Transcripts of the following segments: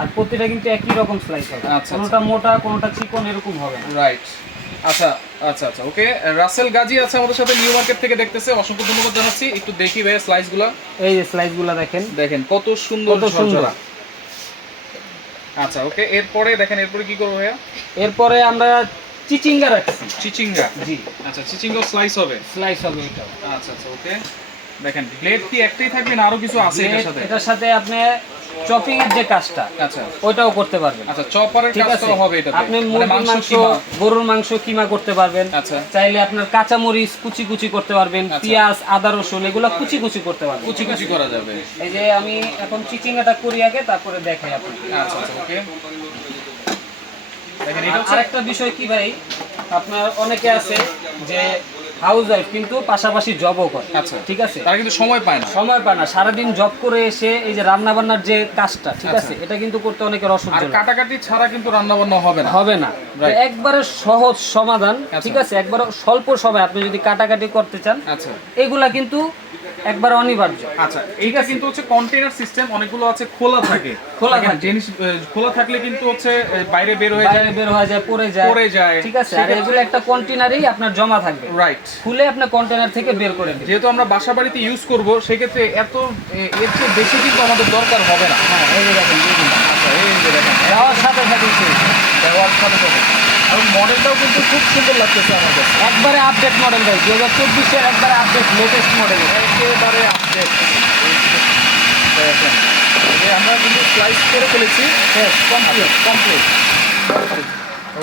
আর প্রতিটা কিন্তু একই রকম স্লাইস হবে, আচ্ছা, কোনোটা মোটা কোনোটা চিকন এরকম হবে না। রাইট। আচ্ছা আচ্ছা আচ্ছা, ওকে। রাসেল গাজী আছে আমাদের সাথে, নিউ মার্কেট থেকে দেখতেছে, অসংখ্য ধন্যবাদ জানাচ্ছি। একটু দেখি ভাই স্লাইসগুলো। এই যে স্লাইসগুলো দেখেন, দেখেন কত সুন্দর কত সুন্দর। ঝরঝরা। আচ্ছা ওকে, এরপরে দেখেন এরপরে কি করবো ভাইয়া? এরপরে আমরা চিচিঙ্গা রাখছি। চিচিঙ্গা, জি, আচ্ছা চিচিঙ্গা স্লাইস হবে। স্লাইস হবে এটা। আচ্ছা আচ্ছা ওকে। দেখেন ব্লেড কি একটাই থাকবে না আরো কিছু আছে এটার সাথে? এটার সাথে আপনি চপিং এর যে কাজটা, আচ্ছা ওইটাও করতে পারবেন। আচ্ছা, চপারের ঠিক আছে, কাজটাও হবে এটাতে। আপনি মানে মুরগির মাংস, কিমা। গরুর মাংস কিমা করতে পারবেন। আচ্ছা, চাইলে আপনার কাঁচা মরিচ কুচি কুচি করতে পারবেন, আচ্ছা। পেঁয়াজ আদা রসুন এগুলো কুচি কুচি করতে পারবেন, কুচি কুচি করা যাবে। এই যে আমি এখন চিচিঙ্গাটা করি আগে, তারপরে দেখাই আপনাকে। আচ্ছা আচ্ছা ওকে। দেখেন এটা হচ্ছে আরেকটা বিষয় কি ভাই, আপনার অনেকে আছে যে হাউস ওয়াইফ কিন্তু পাশাপাশি জবও করে। আচ্ছা, ঠিক আছে, তারা কিন্তু সময় পায় না। সময় পায় না, সারাদিন জব করে এসে এই যে রান্না বান্নার যে কাজটা, ঠিক আচ্ছা। আছে, এটা কিন্তু করতে অনেকের অসহ্য আর লাগে। কাটাকাটি ছাড়া কিন্তু রান্না বান্না হবে না। হবে না, Right. একবারে সহজ সমাধান। আচ্ছা। ঠিক আছে, একবারে স্বল্প সময় আপনি যদি কাটাকাটি করতে চান, আচ্ছা এগুলা কিন্তু একবার অনিবার্য। আচ্ছা, এইটা কিন্তু হচ্ছে কন্টেইনার সিস্টেম, অনেকগুলো আছে খোলা থাকে। খোলা দেখেন, থাকে। জিনিস খোলা থাকলে কিন্তু হচ্ছে বাইরে বের হয়ে যায়, বাইরে বের হয়ে যায়, পড়ে যায়, পড়ে যায়। ঠিক আছে, আর এগুলো একটা কন্টেনারেই আপনার জমা থাকবে। রাইট। খুলে আপনি কন্টেনার থেকে বের করে দিন। যেহেতু আমরা বাসা বাড়িতে ইউজ করব, সেক্ষেত্রে এত এর চেয়ে বেশি কিন্তু আমাদের দরকার হবে না। হ্যাঁ, এই যে দেখেন, আচ্ছা এই যে দেখেন, দেওয়ার সাথে সাথে ব্যবহার সাথে সাথে। আর মডেলটাও কিন্তু খুব সুন্দর লাগতেছে আমাদের। একবারে আপডেট মডেল ভাই, 2024 এর একবারে আপডেট লেটেস্ট মডেল। একেবারে আপডেট। দেখেন এই যে আমরা কিন্তু স্লাইস করে ফেলেছি। Complete complete.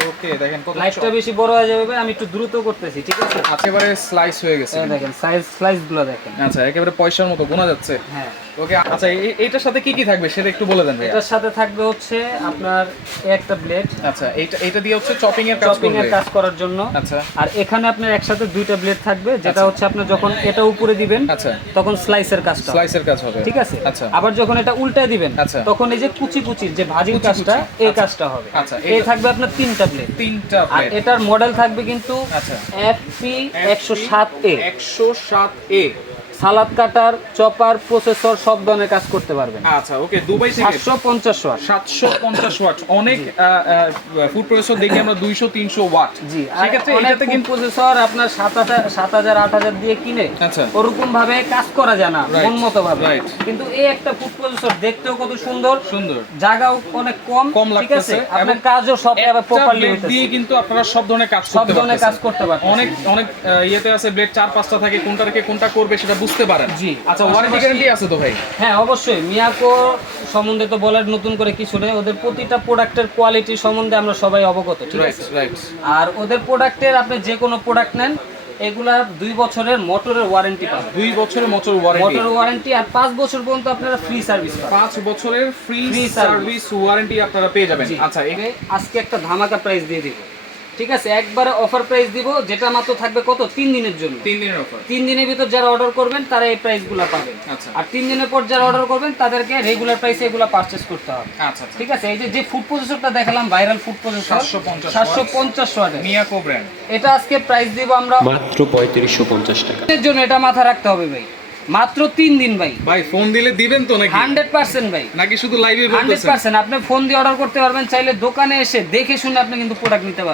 ওকে, দেখেন কত লাইটটা বেশি বড় হয়ে যাবে ভাই, আমি একটু দ্রুত করতেছি, ঠিক আছে। একেবারে স্লাইস হয়ে গেছে। এই দেখেন স্লাইসগুলো দেখেন। আচ্ছা, একেবারে পয়সার মতো গোনা যাচ্ছে। হ্যাঁ, ওকে, আচ্ছা এইটার সাথে কি কি থাকবে সেটা একটু বলে দেন ভাই। এটার সাথে থাকবে হচ্ছে আপনার একটা ব্লেড, আচ্ছা, এইটা দিয়ে হচ্ছে চপিং এর কাজ চপিং এর করবে। কাজ করার জন্য। আচ্ছা আর এখানে আপনার একসাথে দুইটা ব্লেড থাকবে, যেটা আচ্ছা। হচ্ছে আপনি যখন এটা উপরে দিবেন, আচ্ছা, তখন স্লাইসের কাজটা হবে। স্লাইসের কাজ হবে। ঠিক আছে, আচ্ছা আবার যখন এটা উল্টায় দিবেন, আচ্ছা। তখন এই যে কুচি কুচির যে ভাজির কুচি কাজটা, কুচি। এই আচ্ছা। কাজটা হবে। আচ্ছা, এই থাকবে আপনার তিনটা ব্লেড। তিনটা আর প্লেট। এটার মডেল থাকবে কিন্তু আচ্ছা, FP 107A। 107A। সালাদ কাটার, চপার, প্রসেসর সব ধরনের কাজ করতে পারবেন। আচ্ছা ওকে, দুবাই থেকে 750 ওয়াট। 750 ওয়াট। অনেক ফুড প্রসেসর দেখি আমরা 200 300 ওয়াট। জি, সেক্ষেত্রে অনেক এটাতে কিন্তু প্রসেসর আপনার 7000 8000 দিয়ে কিনে আচ্ছা ওরকম ভাবে কাজ করা যায় না, Right, মন মতো ভাবে। right. কিন্তু এই একটা ফুড প্রসেসর দেখতেও কত সুন্দর, সুন্দর, জায়গাও অনেক কম, কম ঠিক আছে, লাগতেছে, আপনার এবং কাজও সব একটা প্রপারলি ব্লেড দিয়ে কিন্তু আপনারা সব ধরনের কাজ সব করতে ধরনের কাজ পারতেছেন। করতে পারবেন। অনেক অনেক ইয়েতে আছে ব্লেড 4-5টা থাকে, কোনটা রেখে কোনটা করবে সেটা বুঝতে পারেন। জি। আচ্ছা, ওয়ারেন্টি গ্যারান্টি আছে তো ভাই? হ্যাঁ, অবশ্যই। মিয়াকো সম্বন্ধে তো বলার নতুন করে কিছু নেই, ওদের প্রতিটা প্রোডাক্টের কোয়ালিটি সম্বন্ধে আমরা সবাই অবগত, ঠিক রাইট আছে। রাইট। আর ওদের প্রোডাক্টের আপনি যে কোনো প্রোডাক্ট নেন, এগুলা 2 বছরের মোটরের ওয়ারেন্টি পাবেন। 2 বছরের মোটর ওয়ারেন্টি। মোটর ওয়ারেন্টি, আর 5 বছর পর্যন্ত আপনারা ফ্রি সার্ভিস পাবেন। 5 বছরের ফ্রি Free সার্ভিস ওয়ারেন্টি আপনারা পেয়ে যাবেন। জি। আচ্ছা আজকে একটা ধামাকা প্রাইস দিয়ে দিব, ঠিক আছে, একবারে অফার প্রাইস দিব, যেটা মাত্র থাকবে কত, 3 দিনের জন্য। 3 দিনের অফার। 3 দিনের ভিতর যারা অর্ডার করবেন তারা এই প্রাইসগুলো পাবেন। আচ্ছা আর 3 দিনের পর যারা অর্ডার করবেন তাদেরকে রেগুলার প্রাইসে এগুলো পারচেজ করতে হবে। আচ্ছা আচ্ছা। ঠিক আছে, এই যে ফুড প্রসেসরটা দেখালাম, ভাইরাল ফুড প্রসেসর 750 ওয়াটের, মিয়াকো ব্র্যান্ড। এটা আজকে প্রাইস দিব আমরা মাত্র 3550 টাকা। এর জন্য। এটা মাথা রাখতে হবে ভাই, মাত্র 3 দিন ভাই। ভাই ফোন দিলে দিবেন তো নাকি? 100% ভাই, নাকি শুধু লাইভে বলতেছেন? 100%। আপনি ফোন দিয়ে অর্ডার করতে পারবেন, চাইলে দোকানে এসে দেখে শুনে আপনি কিন্তু প্রোডাক্ট নিতে পারবেন।